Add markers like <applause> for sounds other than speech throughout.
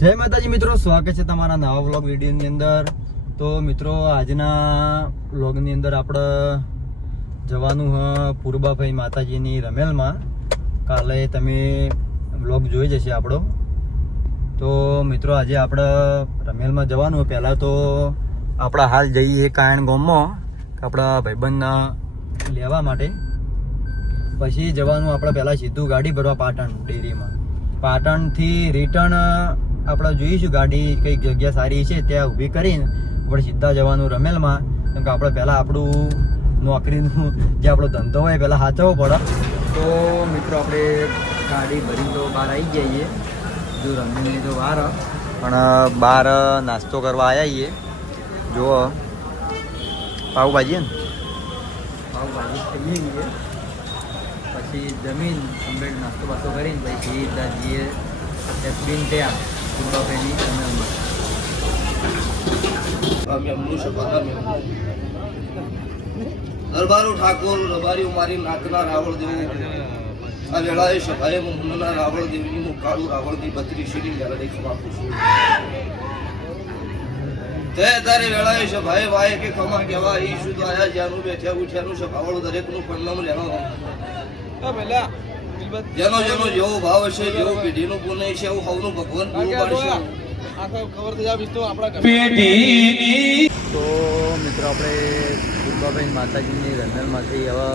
જય માતાજી મિત્રો, સ્વાગત છે તમારા નવા વ્લોગ વિડીયોની અંદર. તો મિત્રો, આજના વ્લોગની અંદર આપણે જવાનું હ પૂર્બાભાઈ માતાજીની રમેલમાં. કાલે તમે વ્લોગ જોઈ જશે આપણો. તો મિત્રો, આજે આપણે રમેલમાં જવાનું. પહેલાં તો આપણા હાલ જઈએ કાયણ ગામમાં આપણા ભાઈબંધના લેવા માટે. પછી જવાનું આપણે પહેલાં સીધું ગાડી ભરવા પાટણ ડેરીમાં. પાટણથી રિટર્ન આપણે જોઈશું ગાડી કઈ જગ્યા સારી છે, ત્યાં ઊભી કરીને આપણે સીધા જવાનું રમેલમાં. કેમ કે આપણે પહેલાં આપણું નોકરીનું જે આપણો ધંધો હોય પહેલાં હાથવો પડે. તો મિત્રો, આપણે ગાડી ભરીને તો બહાર આવી જઈએ. જો રમેલની તો વાર પણ બહાર નાસ્તો કરવા આવ્યા છીએ. જુઓ પાવભાજી ને? પાઉભાજી ખાઈએ પછી જમીન અંબેડ નાસ્તો બાસ્તો કરીને પછી સીધા જઈએ. ત્યાં. અમલમાં દરબારો ઠાકોર, રબારી મારી નાતના રાવળ દેવી આ વેળાએ સભાએ મુન્નના રાવળ દેવની હું કાળું રાવળ દેવ બત્રી શીરી વેળા ખમાપું છું. તે તારે વેળાએ સભાએ વાય કે ખમા કેવા ઈ શુદ્ધ આયા જ્યાંનું બેઠ્યા ઉઠ્યાનું, સભાવળ દરેકનું પરિણામ લેવા જેનો જેનો જેવો ભાવ હશે જેવો પેઢીનું પુણ્ય છે એવું સૌનું ભગવાન પૂરું પાડશે તો મિત્રો આપણે પૂર્વાભાઈ માતાજીની રંધનમાંથી હવે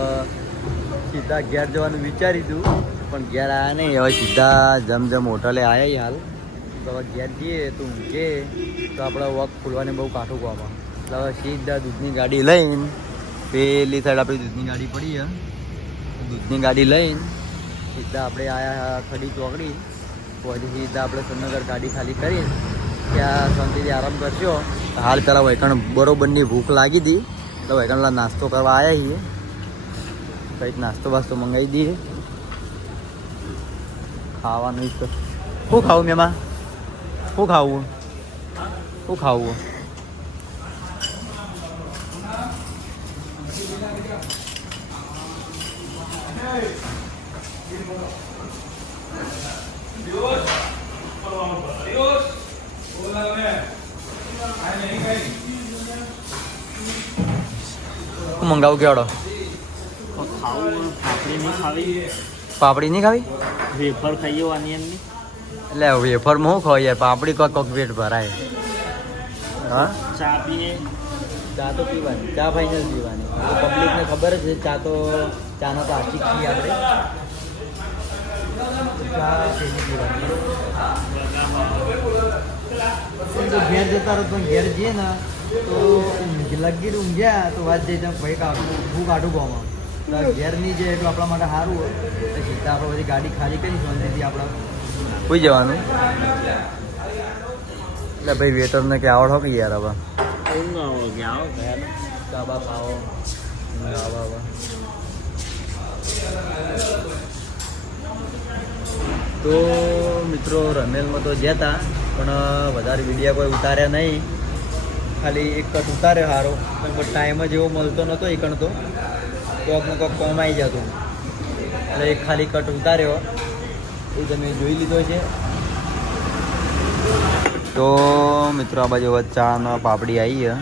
સીધા ઘેર જવાનું વિચાર્યું હતું પણ ઘેર આવ્યા નહીં હવે સીધા જમજમ હોટલે આવ્યા હાલ. તો હવે ઘેર જઈએ તો ઊંઘે તો આપણે વોક ખોલવાને બહુ કાઠું કોવામાં એટલે હવે સીધા દૂધની ગાડી લઈને પેલી સાઈડ આપણી દૂધની ગાડી પડી છે. દૂધની ગાડી લઈને સીધા આપણે આયા ખડી ચોકડી. પછી સીધા આપણે સુરનગર ગાડી ખાલી કરી. ત્યાં શાંતિથી આરામ કરશો. હાલ પેલા વૈકણ બરોબરની ભૂખ લાગી હતી. એટલે વૈકણલા નાસ્તો કરવા આવ્યા છીએ. કંઈક નાસ્તો બાસ્તો મંગાવી દઈએ. ખાવાનું તો. શું ખાવું મેમાં? શું ખાવું? શું ખાવું? શું મંગાવું કેવડો? પાપડી નહીં ખાવી? વેફર ખાઈ ઓનિયનની એટલે વેફર શું ખવાય પાપડી કોક કોક પેટ ભરાય. હા? ચા પીએ ચા તો પીવાની, ચા ફાઈનલ પીવાની. પબ્લિકને ખબર જ છે, ચા તો ચાનો તો આશિક આપણે તેની ઘેર જતા રહો તો ઘેર જઈએ ને તો ઊંઘ લગી ઊંઘ્યા તો વાત જઈ તમે ભાઈ કાઢું ભૂખ કાઢું ગોમાં ઘેરની જે એટલું આપણા માટે સારું હોય તો સીધા આપણે બધી ગાડી ખાલી કરી શાંતિથી આપણે કોઈ જવાનું એટલે ભાઈ વેટરને કે આવડો કે યાર હવે. કાબા આવા તો મિત્રો રમેલમાં તો જતા પણ વધારે વિડીયા કોઈ ઉતાર્યા નહીં. ખાલી એક કટ ઉતાર્યો સારો પણ ટાઈમ જ એવો મળતો નહોતો એ કણ તો કોક ને કોક આવી જતું. એટલે એક ખાલી કટ ઉતાર્યો. એ તમે જોઈ લીધો છે. તો મિત્રો આ બાજુ હવે પાપડી આવી છે.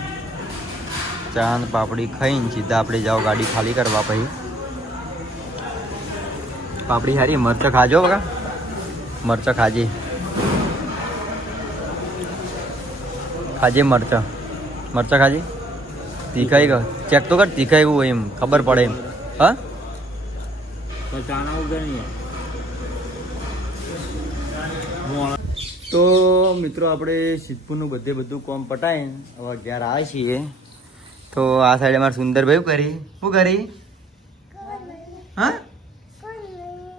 ચા પાપડી ખાઈને સીધા આપણે જાઓ ગાડી ખાલી કરવા પછી. પાપડી સારી મસ્ત ખાજો બકા. મરચાં ખાજી. ખાજે મરચાં. મરચાં ખાજી? તીખાઈ ગયો. ચેક તો કર તીખાઈ એવું હોય એમ. ખબર પડે એમ. હા? તો મિત્રો આપણે સિદ્ધપુરનું બધે બધું કોમ પટાઈને હવે ઘેર આવે છીએ. તો આ સાઈડ અમારે સુંદરભાઈ કરી? શું કરી? હા?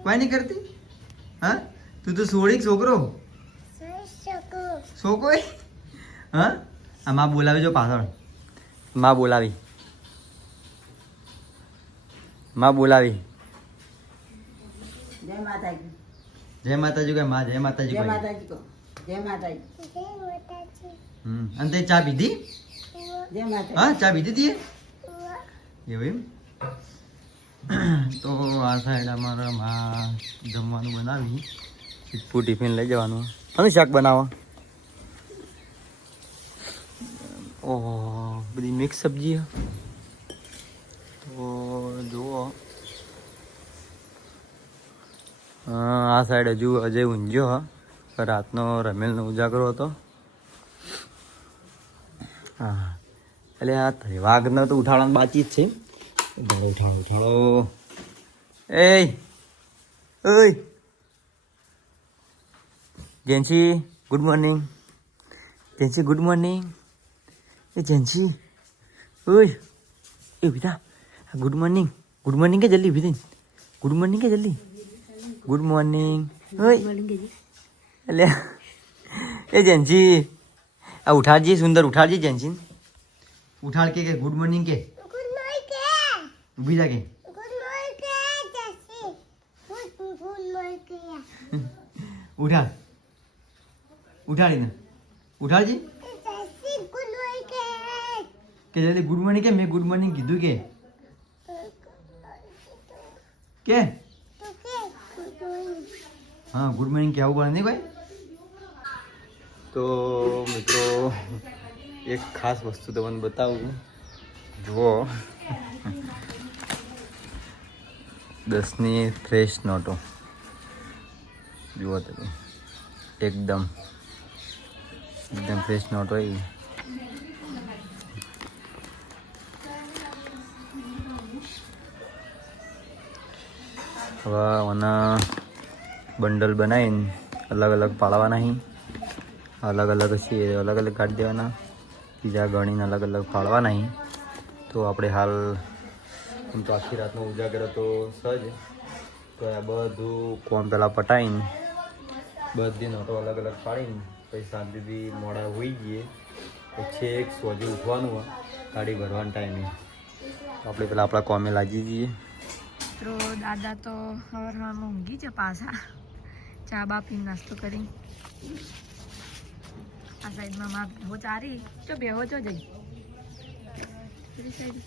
કોઈ નહીં. કરતી? હા? તું તો સોળી છોકરો? છોકરો હા? આ માં બોલાવી જો પાછળ. માં બોલાવી. માં બોલાવી. જય માતાજી. જય માતાજી કે માં જય માતાજી જય માતાજી જય માતાજી. હમ અને તે ચા પીધી? જય માતાજી. હા ચા પીધી તી એવું એમ? તો આ સાઈડ અમારા માં જમવાનું બનાવી. ટીપુ ટિફિન લઈ જવાનું. અને શાક બનાવો? ઓહો, બધી મિક્સ સબ્જી તો જુઓ. આ સાઈડ હજુ અજય ઊંઝ્યો રાતનો રમેલનો ઉજાગરો હતો. હા, એટલે આ વાઘને તો ઉઠાડવાની બાચી જ છે. ઉઠાડો ઉઠાડો એ ઓય Jency good morning Jency good morning એ જેન્સી ઓય એ બેટા ગુડ મોર્નિંગ ગુડ મોર્નિંગ કે જલ્દી વિધિન ગુડ મોર્નિંગ કે જલ્દી ગુડ મોર્નિંગ ઓય એટલે એ જેન્સી આ ઉઠાડજી સુંદર ઉઠાડજી જેન્સી ઉઠાડ કે કે ગુડ મોર્નિંગ કે ઊભી જા કે ઉઠાડ ઉઠાડીને ઉઠાડજી કે જલ્દી ગુડ મોર્નિંગ કે? મેં ગુડ મોર્નિંગ કીધું કે. કે? હા ગુડ મોર્નિંગ કહેવું પડે નહીં ભાઈ. તો મિત્રો, એક ખાસ વસ્તુ તમને બતાવું. જુઓ. દસની ફ્રેશ નોટો. જુઓ તમે. એકદમ એકદમ ફ્રેશ નોટ હોય હવે આના બંડલ બનાવીને અલગ અલગ પાડવાના અહીં અલગ અલગ છે, અલગ અલગ કાઢી દેવાના. બીજા ગણીને અલગ અલગ પાડવાના અહીં તો આપણે હાલ આમ તો આખી રાતનો ઉજાગર હતો સજ. તો આ બધું કોમ પહેલાં પટાવીને બધી નોટો અલગ અલગ પાડીને પછી શાંતિથી મોડા હોઈ જઈએ પછી એક સોજે ઉઠવાનું હોય ગાડી ભરવાનો ટાઈમે આપણે પેલા આપણા કોમે લાગી જઈએ. તો દાદા તો સવારમાં ઊંઘી છે પાછા. ચા બા પી નાસ્તો કરી. આ સાઈડમાં માં ભેહો ચારી. જો ભેહો જો જઈ. પેલી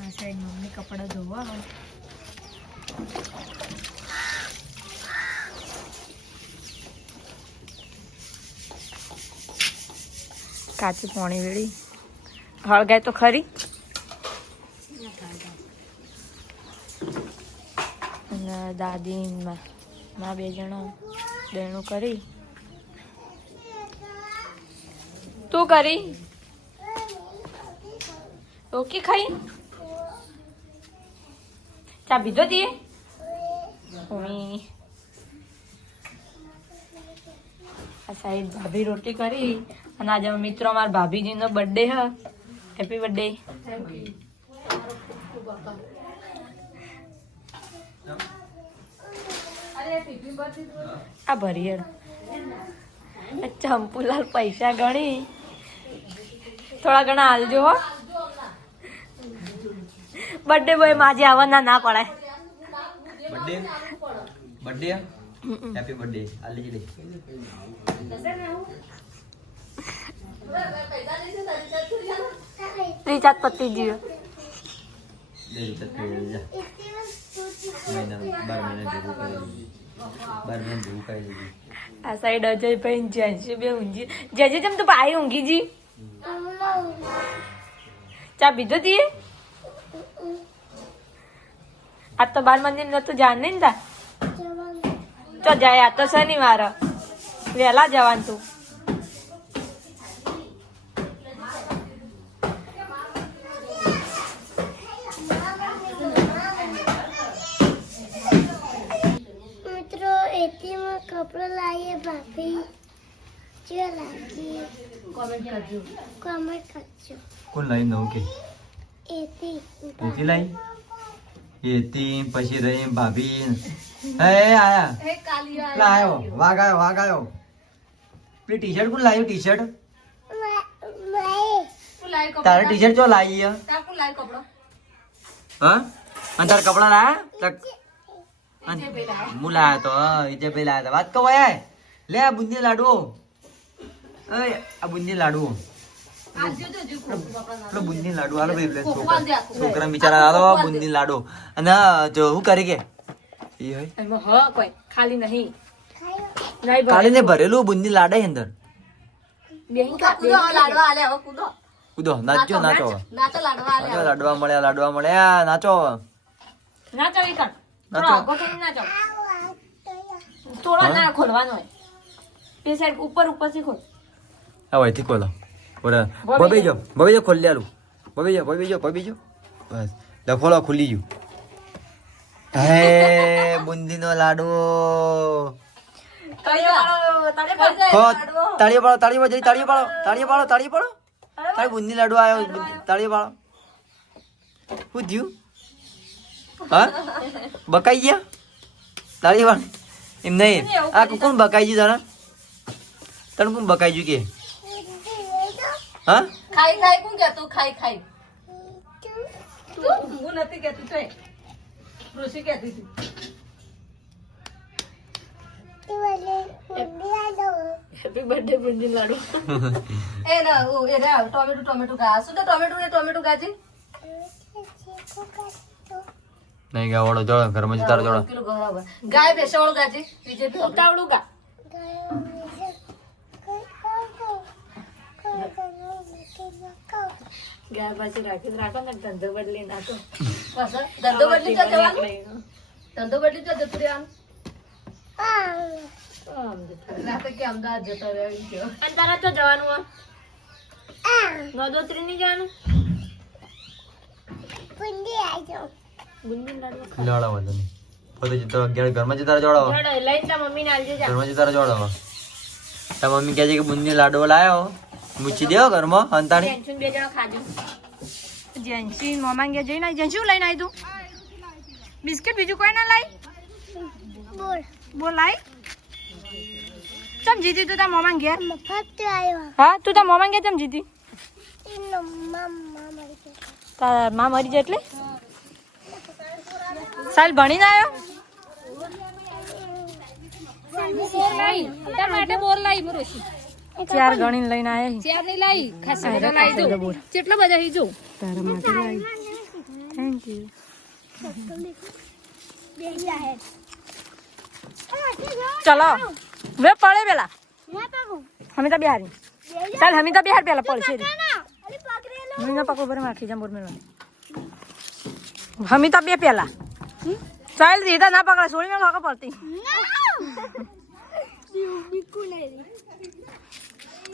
આ સાઈડ મમ્મી કપડાં ધોવા હોય. કાચું પાણી વેળી. હળગાય તો ખરી. અને દાદી, માં બે જણા બેનું કરી. તું કરી? ઓકે ખાઈ? ચા બીજો ઉઈ. આ સાઈડ ભાભી રોટી કરી. અને આજે મિત્રો મારા ભાભીજીનો બર્થડે હ. હેપી બર્થડે આ ભરિયર ચંપુલાલ પૈસા ગણી. થોડા ઘણા હાલજો હો. બર્થડે બોય માજે આવવાના ના પડાય. બર્થડે બર્થડે હેપી બર્થડે આ લઈ લે રિચાર્જ પતી ગયું લે રીતે થઈ જા મહિના બાર મહિના ભેગું કરી લીધી બાર મહિના ભેગું કરી લીધી આ સાઈડ અજયભાઈ ને જેન્સી બે ઊંઘી જેજે જેમ તો પાઈ ઊંઘી જી ચા બીજો તીએ આ તો બાર મંદિર નતું જાણ નહીં ને તા ચો જાય આ તો શનિવાર હ. વહેલા જવાનું તું મિત્રો એટીમાં કપડો લાવીએ ભાભી જો લાગી. કોમેન્ટ કરજો. કોણ લાવી નવું કે? એટી એથી લાવી એથી પછી રહી ભાભી. એ આયા. આયો વાઘ આયો વાઘ આયો. પેલી ટી શર્ટ કોણ લાવ્યું ટી શર્ટ તારે ટી શર્ટ ચો લાવી હે? હા? અને તારા કપડા લાયા? હું લાયો. તો વિજય ભાઈ લાયા તો. વાત કહો એ લે આ બુંદી લાડુ. એ આ બુંદી લાડુ. બુંદી લાડુ. હાલો ભાઈ છોકરા. બિચારા હાલો બુંદી લાડુ. અને જો હું કરી કે? ઈ હોય. એમાં હ કોઈ ખાલી નહીં. નહીં ને ભરેલું બુંદી લાડે અંદર. કૂદો, કૂદો, હવે લાડવા આલે, હવે કૂદો. કૂદો નાચો નાચો નાચો, લાડવા મળ્યા લાડવા મળ્યા નાચો. નાચો થોડા ના ખોલવાનો હોય. તે સાઈડ ઉપર ઉપરથી ખોલ આ વહીથી ખોલો ઓરા બબી જો બબે જો ખોલી આલું બબે જો બબે જો બબે જો બસ લે ખોલો ખુલી ગયું. હે બુંદીનો લાડુ. તાળીઓ પાડો. તાળીઓ પાડો તાળીઓ પાડો તાળીઓ પાડો તાળીઓ પાડો તારી બુંદી લાડુ આવ્યો તાળીઓ પાડો શું થયું? હા? બકાઈ ગયા? તાળીઓ પાડો એમ નહીં આ કોણ બકાઈ ગયું તારા? તને કોણ બકાઈ ગયું કે? હા? ખાઈ ખાઈ કોણ કહેતું? ખાઈ ખાઈ. હું નથી કહેતી તો ઋષિ કહેતી તું હેપી બર્થડે બુંદી લાડુ એ ના, ઓ, એ રે, ટોમેટો ટોમેટો ગા. શું તો ટોમેટો ને ટોમેટો ગાજી? નહીં જોડો ઘરમાં રહો, જોડો. ગાય ભેંસો વાળું ગાજી? ઉતાવળું ગા. ગયા પછી રાખી રાખો ને ધંધો બદલી નાખો. ધંધો બદલી તો જવાનું? ધંધો બદલી તો જતું રહેવાનું? ના કે અમદાવાદ જતો રહ્યો અને તારા તો જવાનું હા નદોત્રી નહીં જવાનું? બુંદી લાડુ જોડો વાંધો નહીં બધું જતો અગિયાર ઘરમાં જતા જોડો લઈને તા મમ્મીને આલજે જા. ઘરમાં જતા રહો, જોડો તાર મમ્મી કહે છે કે બુંદી લાડવો લાયો. મૂકી દેવો ઘરમાં અંતાણી જેન્સુન બે જણા ખાજો જેન્સી મમ્મા ગયા જઈને આવી જેન્સી શું લઈને આવી તું? બિસ્કિટ બીજું કોઈ ના લાઈ? બોલ. લાઈ ચમ જીતી તું તાર ફત્યે આવ્યો હા તું તાર મમ્મા ગયા ચમ જીતી? તારમાં મરી જાય એટલે? સાલ ભણીને આવ્યો તાર માટે બોર લાવી બરોશી ચાર ગણી લઈને આવ્યા ચારની લાવી ખાસી બધા લાવી દો કેટલા બધા હી જો? તારા માટે લાવી થેન્ક યુ ચલો. વે પડે પેલા. હમી તો બિહારી. ચાલ હમી તો બિહાર પેલા પડશે રે હમી ના ભરે માખી જામ બોર મેલો હમી તો બે પેલા. ચાલ દીધા ના પકડે. સોળી મેં ભાગો પડતી.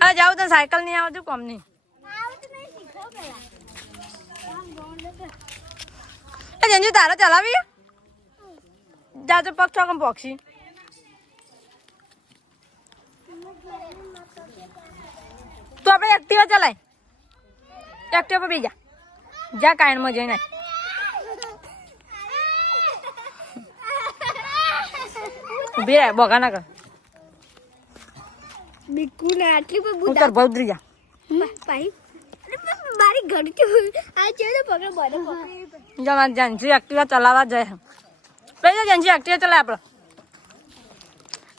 આ જાવ તો સાયકલ નહીં આવતું કોમ નહીં એ જંજુ, તારે ચલાવી જાજો પગ ચોકમ પોક્ષી તું આપણે એક્ટિવા ચલાય. એક્ટિવા પર બીજા જા. કાયણમાં જઈને ઊભી રહે, બોગા ના કર. બિકુને આટલી પણ ઉતર ભૌદ્રી જા ભાઈ. મારી ઘર આ છે તો પકડ બને પકડ. જવા જંજી એક્ટિવા ચલાવવા જાય પેલા જંજી એક્ટિવા ચલાય આપણો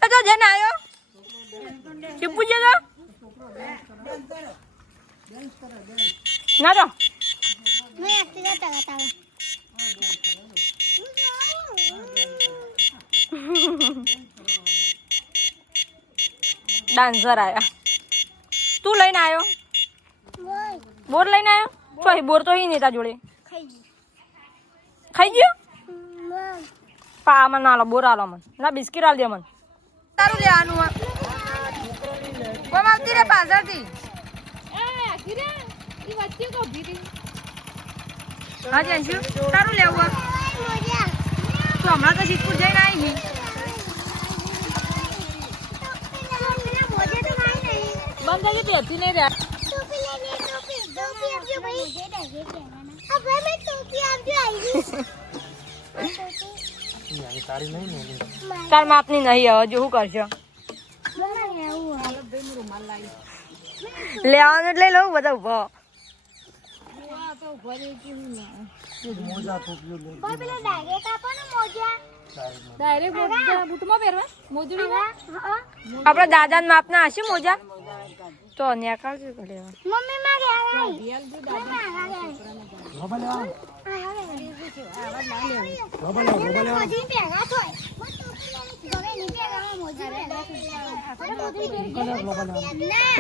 એ તો જઈને આયો. ચીપુ છે તો. ના જો મેં એક્ટિવા ચલાતા <laughs> ડાન્સર આવ્યા તું લઈને આવ્યો બોર લઈને આવ્યો અહીં બોર તો અહીં નેતા જોડે. ખાઈ ગયો? પા, આમાં ના બોર આલો મને ના, બિસ્કિટ આલ દે મને તારું લેવાનું કોમ આવતી રે પાછળથી? હા જંશુ તારું લેવું હમણાં તો સિદ્ધપુર જઈને આવી બંધ થઈ ગઈ હતી નહીં રહ્યા. તાર માપની નહીં હવે જો શું કરશો લેવાનું એટલે લઉં બધા ઊભો ડાયરેક્ટ બૂટમાં પહેરવા? મોજડી આપડે દાદા ના માપ ના હશે મોજા? તો ન્યા કાઢજો લેવા મમ્મી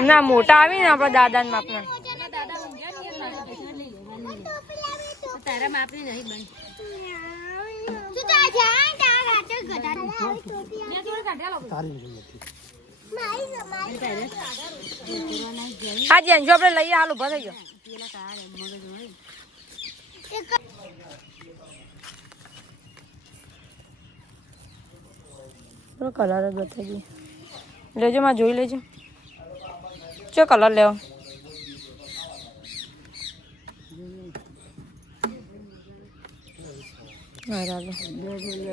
ના મોટા આવી ને આપણા દાદા માપના. તારા માપની નહીં બન તું તો જા. તા રાતે ગધા મેં જોડે કાઢ્યા લોકો મારી મારી હા જેનજો આપણે લઈએ હાલ ઊભા થઈ ગયો કલર જ બતાવી લેજો, માં જોઈ લેજો. ચો કલર લેવો?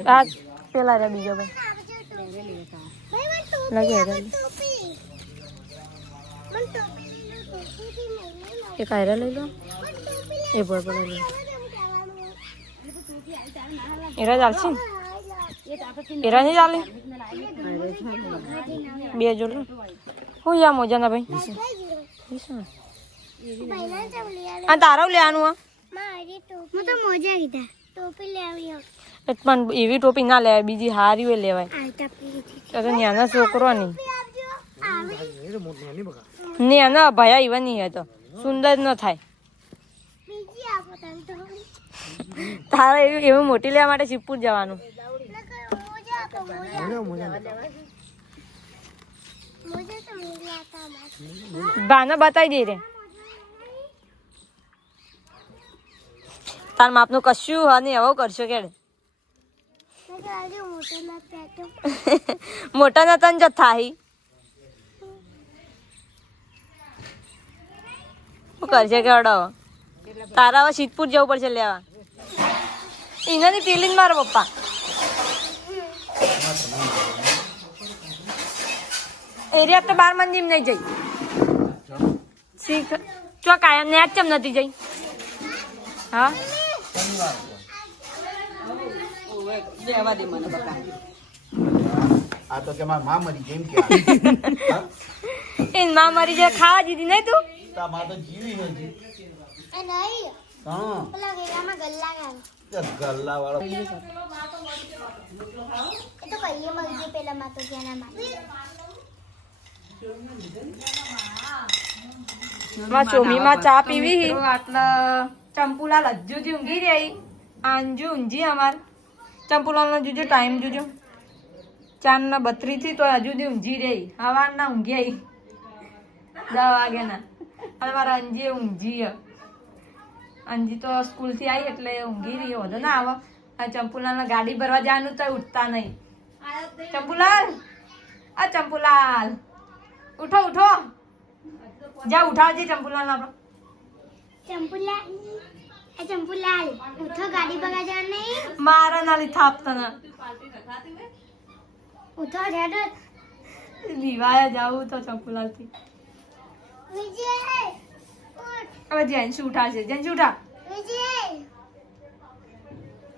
આ પેલા રે બીજો ભાઈ. લાગે રે એક આયરા લઈ લો. એ બોલ બોલ લઈ એરા ચાલશે? એરા નહીં ચાલે બે જોડ. હું યા મોજા ના ભાઈ તારા લેવાનું આ હું તો મોજા કીધા. ટોપી લેવી પણ એવી ટોપી ના લેવાય બીજી હારી હોય લેવાય. અરે નાના છોકરો નહીં. નાના ભયા એવા નહીં તો. સુંદર ન થાય. તારે એવી એવી મોટી લેવા માટે શિવપુર જવાનું. બાને બતાવી દે રે. તાર માપનું કશું હા નહીં હવે કરશો કેડે. મોટો નતા જ થાહી. શું કરશે કેવડો? તારા હવે જવું પડશે લેવા એનાથી પેલી જ મારો પપ્પા. એરિયા તો બાર મંદિર નહીં જઈ. શીખ. ચો કાયમ ને કેમ નથી જઈ? હા? આ તો કે મારા માં મરી જેમ કે <laughs> એ માં મરી જે ખાવા દીધી નહીં તું? તા માં તો જીવી નથી એ નહીં. હા. પેલા ગેલામાં ગલ્લા ગલ્લા વાળો એ તો કહીએ મગજે પેલા માં તો જેના માટે. માં ચોમીમાં ચા પીવી આટલા ચંપુલાલ હજુ જ ઊંઘી રહી. આંજુ ઊંઘી અમાર. ચંપુલાલનો જોજો ટાઈમ જોજો. ચારના બત્રીથી તો હજુ સુધી ઊંઘી રહી. હવાના ઊંઘી આવી દસ વાગ્યાના. અને મારા અંજીએ ઊંઘી અંજી તો સ્કૂલથી આવી એટલે ઊંઘી રહી. વધુ ના આવે. આ ચંપુલાલને ગાડી ભરવા જવાનું તો ઉઠતા નહીં. ચંપુલાલ! આ ચંપુલાલ! ઉઠો ઉઠો. જા, ઉઠાવજે ચંપુલાલ આપણો. ચંપુલાલ. ઉઠો ગાડી બગા જવા નહીં મારા નાલી થાપતા ના ઉઠો રેડો લીવાયા જાવું તો ચંપુલાલ થી વિજય ઉઠ હવે જેન્સી ઉઠાશે જેન્સી ઉઠા વિજય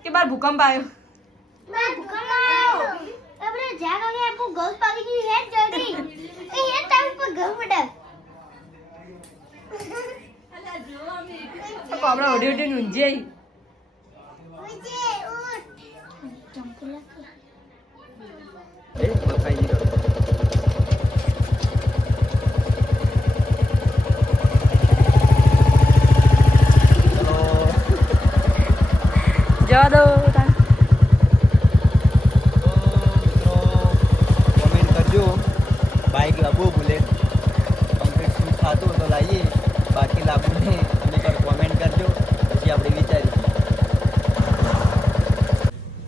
કે બાર ભૂકંપ આવ્યો मैं भूखा આવ્યો આપણે જા કે આપકો ગલ પાકી ગઈ હે જલ્દી એ હે ટાઈમ પર ઘર બડા તો આપણે ઓડી ઓડી ઊંઝી વિજય ઉઠ ચંપુલા એ બતાવી દીધો ચલો જવા દો તાન. તો મિત્રો કોમેન્ટ કરજો બાઇક લાવવું બુલેટ કમ્પ્લીટ શું થતું હોય તો લાવીએ બાકી લાવવું નહીં તમે કર કોમેન્ટ કરજો પછી આપણે વિચારીએ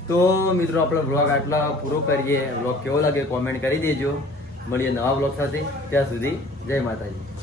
તો મિત્રો, આપણો વ્લોગ આટલા પૂરો કરીએ. બ્લોગ કેવો લાગે કોમેન્ટ કરી દેજો. મળીએ નવા વ્લોગ સાથે. ત્યાં સુધી જય માતાજી.